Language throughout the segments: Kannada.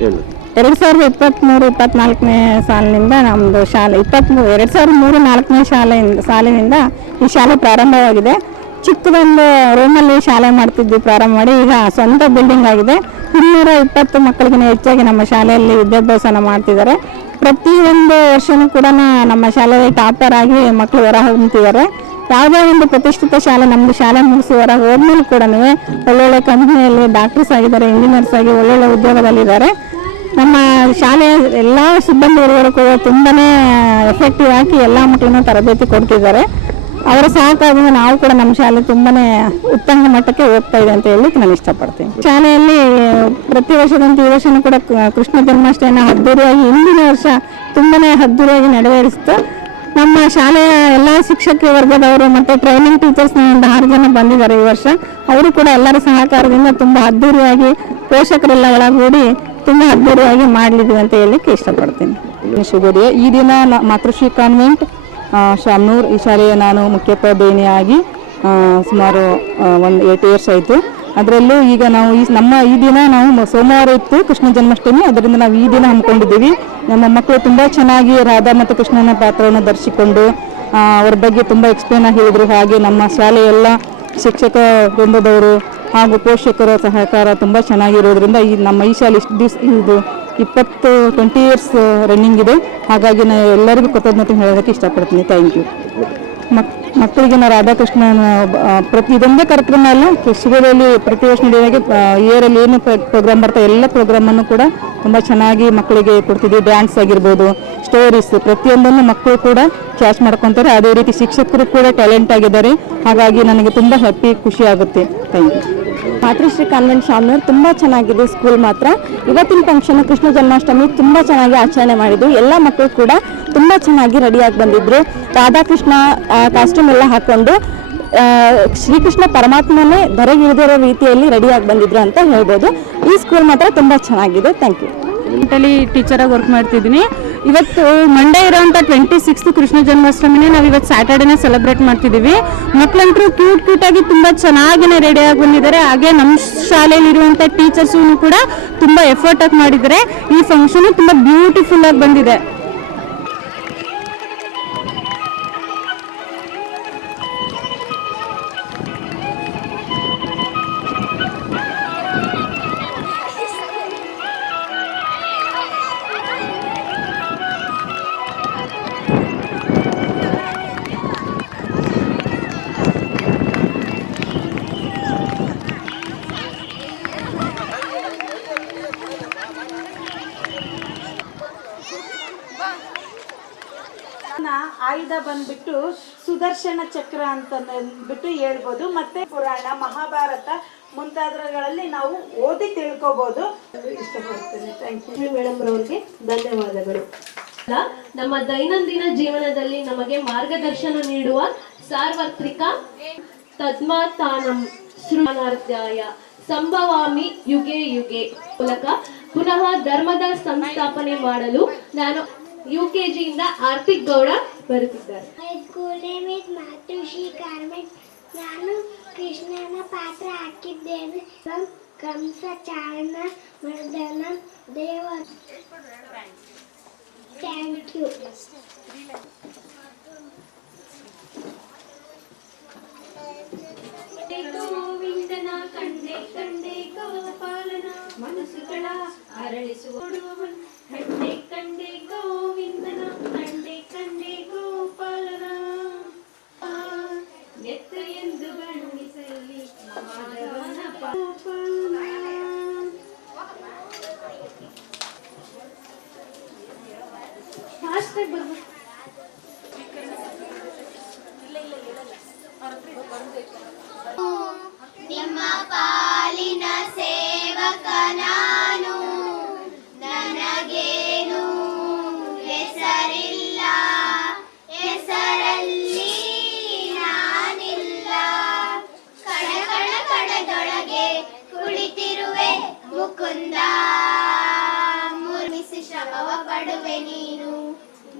2023-24ನೇ ಸಾಲಿನಿಂದ ನಮ್ಮದು ಶಾಲೆ 2003-4ನೇ ಸಾಲಿನಿಂದ ಈ ಶಾಲೆ ಪ್ರಾರಂಭವಾಗಿದೆ. ಚಿಕ್ಕದೊಂದು ರೂಮಲ್ಲಿ ಶಾಲೆ ಮಾಡ್ತಿದ್ವಿ ಪ್ರಾರಂಭ ಮಾಡಿ. ಈಗ ಸ್ವಂತ ಬಿಲ್ಡಿಂಗ್ ಆಗಿದೆ. 220 ಮಕ್ಕಳಿಗಿಂತ ಹೆಚ್ಚಾಗಿ ನಮ್ಮ ಶಾಲೆಯಲ್ಲಿ ವಿದ್ಯಾಭ್ಯಾಸನ ಮಾಡ್ತಿದ್ದಾರೆ. ಪ್ರತಿಯೊಂದು ವರ್ಷವೂ ಕೂಡ ನಮ್ಮ ಶಾಲೆಯಲ್ಲಿ ಟಾಪರ್ ಆಗಿ ಮಕ್ಕಳು ಹೊರ ಹೊಮ್ತಿದ್ದಾರೆ. ಯಾವುದೇ ಒಂದು ಪ್ರತಿಷ್ಠಿತ ಶಾಲೆ ನಮ್ಮದು ಶಾಲೆ ಮುಗಿಸಿ ಹೊರ ಹೋದ್ಮೇಲೆ ಕೂಡ ಒಳ್ಳೊಳ್ಳೆ ಕಂಪ್ನಿಯಲ್ಲಿ ಡಾಕ್ಟರ್ಸ್ ಆಗಿದ್ದಾರೆ, ಇಂಜಿನಿಯರ್ಸ್ ಆಗಿ ಒಳ್ಳೊಳ್ಳೆ ಉದ್ಯೋಗದಲ್ಲಿದ್ದಾರೆ. ನಮ್ಮ ಶಾಲೆಯ ಎಲ್ಲ ಸಿಬ್ಬಂದಿಗಳು ಕೂಡ ತುಂಬಾ ಎಫೆಕ್ಟಿವ್ ಆಗಿ ಎಲ್ಲ ಮಕ್ಕಳನ್ನು ತರಬೇತಿ ಕೊಡ್ತಿದ್ದಾರೆ. ಅವರ ಸಹಕಾರದಿಂದ ನಾವು ಕೂಡ ನಮ್ಮ ಶಾಲೆ ತುಂಬಾ ಉತ್ತಮ ಮಟ್ಟಕ್ಕೆ ಹೋಗ್ತಾ ಇದೆ ಅಂತ ಹೇಳಿ ನಾನು ಇಷ್ಟಪಡ್ತೀನಿ. ಶಾಲೆಯಲ್ಲಿ ಪ್ರತಿ ವರ್ಷದಂತೆ ಈ ವರ್ಷನೂ ಕೂಡ ಕೃಷ್ಣ ಜನ್ಮಾಷ್ಟಮಿಯನ್ನು ಅದ್ದೂರಿಯಾಗಿ ಹಿಂದಿನ ವರ್ಷ ತುಂಬಾ ಅದ್ದೂರಿಯಾಗಿ ನೆರವೇರಿಸ್ತು. ನಮ್ಮ ಶಾಲೆಯ ಎಲ್ಲ ಶಿಕ್ಷಕ ವರ್ಗದವರು ಮತ್ತು ಟ್ರೈನಿಂಗ್ ಟೀಚರ್ಸ್ ಒಂದು 6 ಜನ ಬಂದಿದ್ದಾರೆ ಈ ವರ್ಷ. ಅವರು ಕೂಡ ಎಲ್ಲರ ಸಹಕಾರದಿಂದ ತುಂಬ ಅದ್ದೂರಿಯಾಗಿ ಪೋಷಕರೆಲ್ಲ ಒಳಗೂಡಿ ತುಂಬ ಅದ್ದೂರಿಯಾಗಿ ಮಾಡಲಿದ್ದೀವಿ ಅಂತ ಹೇಳಲಿಕ್ಕೆ ಇಷ್ಟಪಡ್ತೀನಿ. ಶುಭೋದಯ. ಈ ದಿನ ಮಾತೃಶ್ರೀ ಕಾನ್ವೆಂಟ್ ಶಾಮನೂರು ಈ ಶಾಲೆಯ ನಾನು ಮುಖ್ಯೋಪಾಧ್ಯಾಯಿನಿಯಾಗಿ ಸುಮಾರು 8 ಇಯರ್ಸ್ ಆಯಿತು. ಅದರಲ್ಲೂ ಈಗ ನಾವು ಈ ದಿನ ನಾವು ಸೋಮವಾರ ಇತ್ತು ಕೃಷ್ಣ ಜನ್ಮಾಷ್ಟಮಿ, ಅದರಿಂದ ನಾವು ಈ ದಿನ ಹಮ್ಮಿಕೊಂಡಿದ್ದೀವಿ. ನಮ್ಮ ಮಕ್ಕಳು ತುಂಬ ಚೆನ್ನಾಗಿ ರಾಧಾ ಮತ್ತು ಕೃಷ್ಣನ ಪಾತ್ರವನ್ನು ಧರಿಸಿಕೊಂಡು ಅವ್ರ ಬಗ್ಗೆ ತುಂಬ ಎಕ್ಸ್ಪ್ಲೇನ್ ಆಗಿ ಹೇಳಿದರು. ಹಾಗೆ ನಮ್ಮ ಶಾಲೆಯೆಲ್ಲ ಶಿಕ್ಷಕ ವೃಂದದವರು ಹಾಗೂ ಪೋಷಕರ ಸಹಕಾರ ತುಂಬ ಚೆನ್ನಾಗಿರೋದ್ರಿಂದ ನಮ್ಮ ಈ ಶಾಲೆ ಇಷ್ಟು ದಿವಸ ಇದು 20 ಇಯರ್ಸ್ ರನ್ನಿಂಗ್ ಇದೆ. ಹಾಗಾಗಿ ನಾನು ಎಲ್ಲರಿಗೂ ಕೃತಜ್ಞತೆ ಹೇಳೋದಕ್ಕೆ ಇಷ್ಟಪಡ್ತೀನಿ. Thank you. ಮಕ್ಕಳಿಗೆ ನಾವು ರಾಧಾಕೃಷ್ಣನ ಇದೊಂದೇ ಕಾರ್ಯಕ್ರಮ ಅಲ್ಲ, ಶಿಬಿರದಲ್ಲಿ ಪ್ರತಿ ವರ್ಷ ನಡೆಯುವಾಗೆ ಇಯರಲ್ಲಿ ಏನು ಪ್ರೋಗ್ರಾಮ್ ಬರ್ತಾರೆ ಎಲ್ಲ ಪ್ರೋಗ್ರಾಮನ್ನು ಕೂಡ ತುಂಬ ಚೆನ್ನಾಗಿ ಮಕ್ಕಳಿಗೆ ಕೊಡ್ತಿದ್ದೀವಿ. ಡ್ಯಾನ್ಸ್ ಆಗಿರ್ಬೋದು, ಸ್ಟೋರೀಸ್, ಪ್ರತಿಯೊಂದನ್ನು ಮಕ್ಕಳು ಕೂಡ ಕ್ಯಾಚ್ ಮಾಡ್ಕೊತಾರೆ. ಅದೇ ರೀತಿ ಶಿಕ್ಷಕರು ಕೂಡ ಟ್ಯಾಲೆಂಟ್ ಆಗಿದ್ದಾರೆ. ಹಾಗಾಗಿ ನನಗೆ ತುಂಬ ಖುಷಿ ಆಗುತ್ತೆ. Thank you. Matrushri convent Shamanur ತುಂಬ ಚೆನ್ನಾಗಿದೆ ಸ್ಕೂಲ್ ಮಾತ್ರ. ಇವತ್ತಿನ ಫಂಕ್ಷನ್ ಕೃಷ್ಣ ಜನ್ಮಾಷ್ಟಮಿ ತುಂಬ ಚೆನ್ನಾಗಿ ಆಚರಣೆ ಮಾಡಿದ್ದು. ಎಲ್ಲ ಮಕ್ಕಳು ಕೂಡ ತುಂಬ ಚೆನ್ನಾಗಿ ರೆಡಿಯಾಗಿ ಬಂದಿದ್ರು. ರಾಧಾಕೃಷ್ಣ ಕಾಸ್ಟ್ಯೂಮ್ ಎಲ್ಲ ಹಾಕ್ಕೊಂಡು ಶ್ರೀಕೃಷ್ಣ ಪರಮಾತ್ಮನೇ ಧರೆಗಿಳಿದಿರೋ ರೀತಿಯಲ್ಲಿ ರೆಡಿಯಾಗಿ ಬಂದಿದ್ರು ಅಂತ ಹೇಳ್ಬೋದು. ಈ ಸ್ಕೂಲ್ ಮಾತ್ರ ತುಂಬ ಚೆನ್ನಾಗಿದೆ. Thank you. ಇಂಟಲಿ ಟೀಚರಾಗಿ ವರ್ಕ್ ಮಾಡ್ತಿದ್ದೀನಿ. ಇವತ್ತು ಮಂಡೇ ಇರೋಂಥ 26th ಕೃಷ್ಣ ಜನ್ಮಾಷ್ಟಮಿನೇ ನಾವು ಇವತ್ತು ಸ್ಯಾಟರ್ಡೇನೇ ಸೆಲೆಬ್ರೇಟ್ ಮಾಡ್ತಿದ್ದೀವಿ. ಮಕ್ಕಳಂತರೂ ಕ್ಯೂಟಾಗಿ ತುಂಬ ಚೆನ್ನಾಗಿನೇ ರೆಡಿಯಾಗಿ ಬಂದಿದ್ದಾರೆ. ಹಾಗೆ ನಮ್ಮ ಶಾಲೆಯಲ್ಲಿರುವಂಥ ಟೀಚರ್ಸು ಕೂಡ ತುಂಬ ಎಫರ್ಟ್ ಆಗಿ ಮಾಡಿದ್ದಾರೆ. ಈ ಫಂಕ್ಷನು ತುಂಬ ಬ್ಯೂಟಿಫುಲ್ ಆಗಿ ಬಂದಿದೆ. ಆಯುಧ ಬಂದ್ಬಿಟ್ಟು ಸುದರ್ಶನ ಚಕ್ರ ಅಂತ ಬಿಟ್ಟು ಹೇಳ್ಬೋದು. ಮತ್ತೆ ಪುರಾಣ, ಮಹಾಭಾರತ ಮುಂತಾದವುಗಳಲ್ಲಿ ನಾವು ಓದಿ ತಿಳ್ಕೋಬಹುದು. ಇಷ್ಟಪಡ್ತೇನೆ. ಥ್ಯಾಂಕ್ ಯು ಮೇಡಮ್ ಅವರಿಗೆ ಧನ್ಯವಾದಗಳು. ನಮ್ಮ ದೈನಂದಿನ ಜೀವನದಲ್ಲಿ ನಮಗೆ ಮಾರ್ಗದರ್ಶನ ನೀಡುವ ಸಾರ್ವತ್ರಿಕ ತದ್ಮಾತಾನಂ ಸೃಣಾರ್ಧ್ಯಾಯ ಸಂಭವಾಮಿ ಯುಗೆ ಯುಗೆ ಮೂಲಕ ಪುನಃ ಧರ್ಮದ ಸಂಸ್ಥಾಪನೆ ಮಾಡಲು ನಾನು ಯುಕೆಜಿಯಿಂದ ಆರ್ತಿಕ್ ಗೌಡ ಬರುತ್ತಿದ್ದಾರೆ. School name is Matrushri convent. ನಾನು ಕೃಷ್ಣನ ಪಾತ್ರ ಹಾಕಿದ್ದೇನೆ. ಕಂಸ ಚಾರಣ ಮರ್ದನ ದೇವ. Thank you. ಗೋವಿಂದನ ಕಂಡೆ ಕಂಡೆ ಗೋಪಾಲನ ಮನಸ್ಸುಗಳ ಅರಳಿಸುವ ಕಂಡೆ ಕಂಡೆ ಗೋವಿಂದನ ಕಂಡೆ ಕಂಡೆ ಗೋಪಾಲನ ಎತ್ತ ಎಂದು ಬಣ್ಣಿಸಲಿ ಮಾಧವನ ಪಾಪನ. ಫಾಸ್ಟಾಗಿ ಬರ್ಬೇಕು. ನಿಮ್ಮ ಪಾಲಿನ ಸೇವಕ ನಾನು, ನನಗೇನು ಹೆಸರಿಲ್ಲ, ಹೆಸರಲ್ಲಿ ನಾನಿಲ್ಲ. ಕಣ ಕಣ ಕಣದೊಳಗೆ ಕುಳಿತಿರುವೆ ಮುಕುಂದ, ಮುರ್ಮಿಸಿ ಶ್ರಮವ ಪಡುವೆ ನೀನು.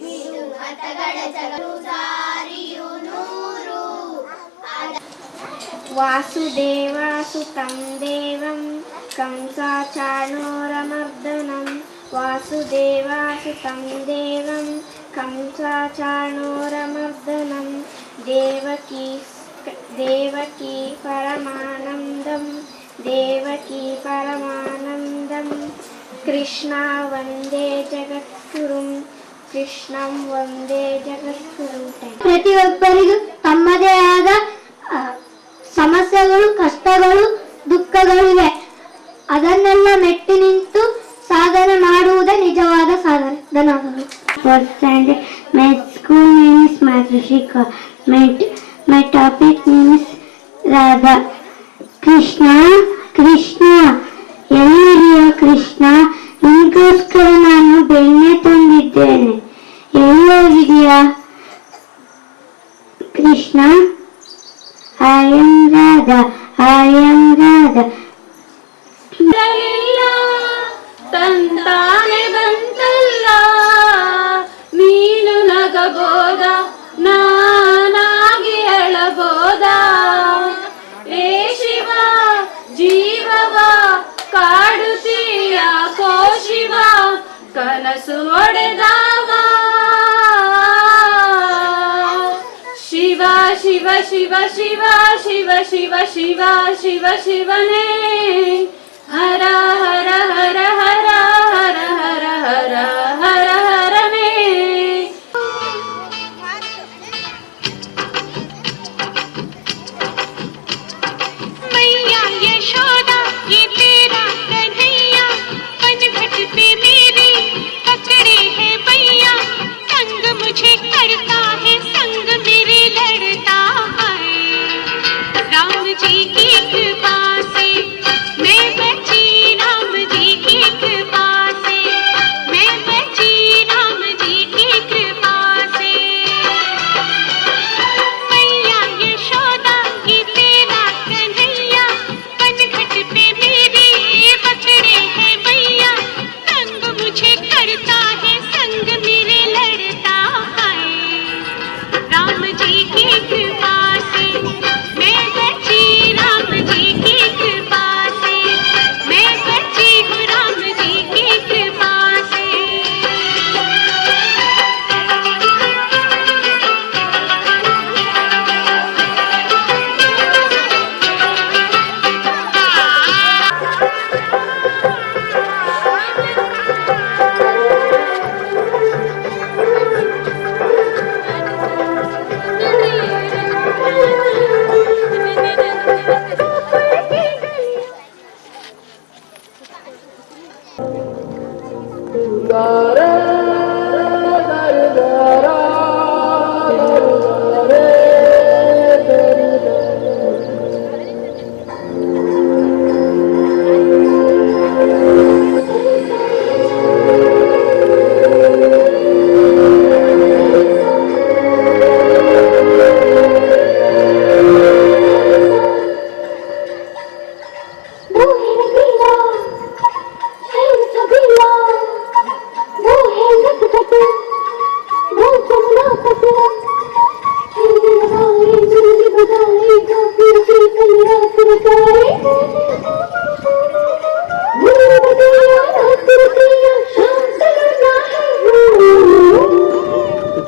ಬಿಡು ಮತಗಳ ಜಗರು ದಾರಿಯು ನೂರು. ವಾಸುದೇವ ಸುತಂ ದೇವಂ कंसाचाणूरमर्दनं वासुदेवासुतं देवं कंसाचाणूरमर्दनं देवकी परमानन्दं कृष्णा वन्दे जगद्गुरुं कृष्णं वन्दे जगद्गुरुं. ಪ್ರತಿಯೊಬ್ಬರಿಗೂ ತಮ್ಮದೇ ಆದ ಸಮಸ್ಯೆಗಳು, ಕಷ್ಟಗಳು, ದುಃಖಗಳಿವೆ. ಅದನ್ನೆಲ್ಲ ಮೆಟ್ಟಿ ನಿಂತು ಸಾಧನೆ ಮಾಡುವುದೇ ನಿಜವಾದ ಸಾಧನೆ. ಧನ್ಯವಾದಗಳು. First standard, my school name is Madhurika. My topic name is Radha. Krishna, ಎಲ್ಲಿದೆಯಾ Krishna? ನಿನಗೋಸ್ಕರ ನಾನು ಬೆಣ್ಣೆ ತಂದಿದ್ದೇನೆ. ಎಲ್ಲೋಗಿದೆಯಾ ಕೃಷ್ಣ? I am Radha. ತಂತಾನೆ ಬಂತಲ್ಲ ನೀನು ನಗಬೋದ ನಾನಾಗಿ ಅಳಬೋದ. ಏ ಶಿವ ಜೀವವ ಕಾಡುತ್ತೀಯ ಕೋ ಶಿವ ಕನಸು ಒಡೆದಾವ. ಶಿವ ಶಿವ ಶಿವ ಶಿವ ಶಿವ ಶಿವ ಶಿವ ಶಿವ ಶಿವನೇ ಹರ ಹರ ಹರ ಹರ ಹರ ಹರ ಹರ ಹರ ಹರನೇ. मैया यशोदा ये तेरा कन्हैया पनघट पे मेरी पकड़े है भैया. संग मुझे करता है संग मेरे लड़ता है. राम जी की कृपा से मैं बची, राम जी की कृपा से मैं बची, राम जी की कृपा से. मैया यशोदा ये तेरा कन्हैया पनघट पे मेरी पकड़े है भैया. संग मुझे करता है संग मेरे लड़ता है. राम जी की कृपा से मैं बची, राम जी की कृपा से मैं बची हूँ, राम जी की कृपा से.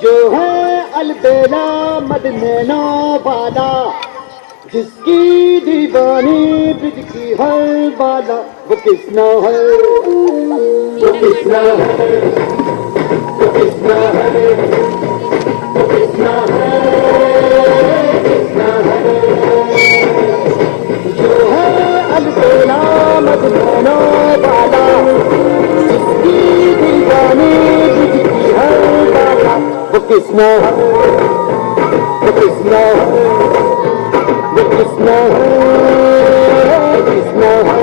जो है अलबेला मदनैना वाला, जिसकी दीवानी ब्रिज की हर वाला, वो किसना है, वो किसना है, वो किसना है, वो किसना है, किसना है. जो है अलबेला मदनैना वाला, जिसकी दीवानी ब्रिज की हर वाला, वो किसना है, वो किसना है, वो किसना है, किसना है.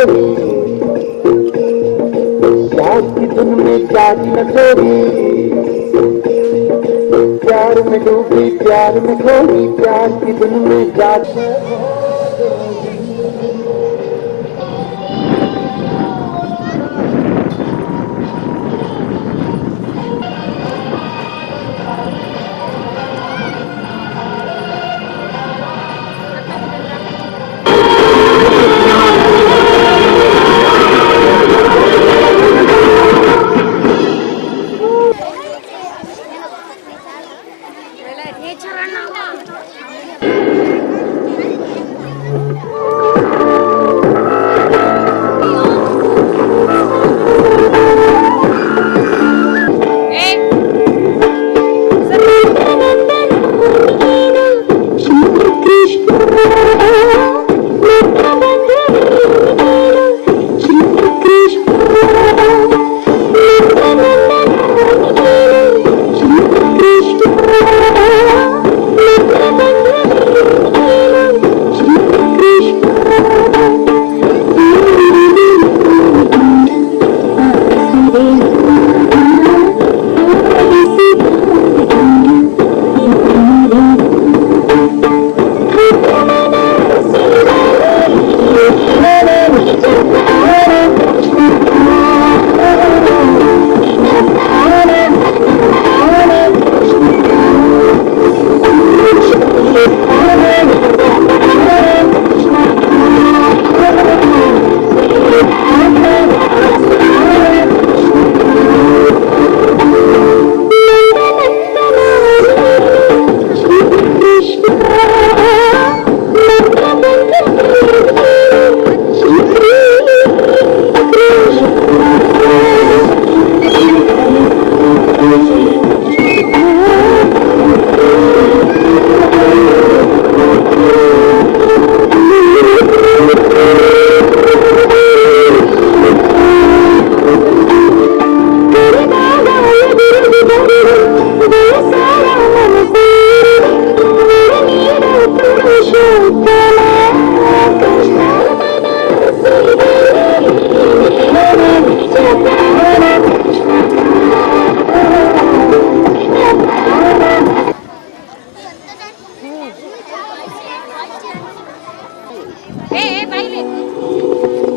खोई, प्यार की धुन में जागी न खोई, प्यार में डूबी प्यार में खोई, प्यार की धुन में जागी। Hey, bye.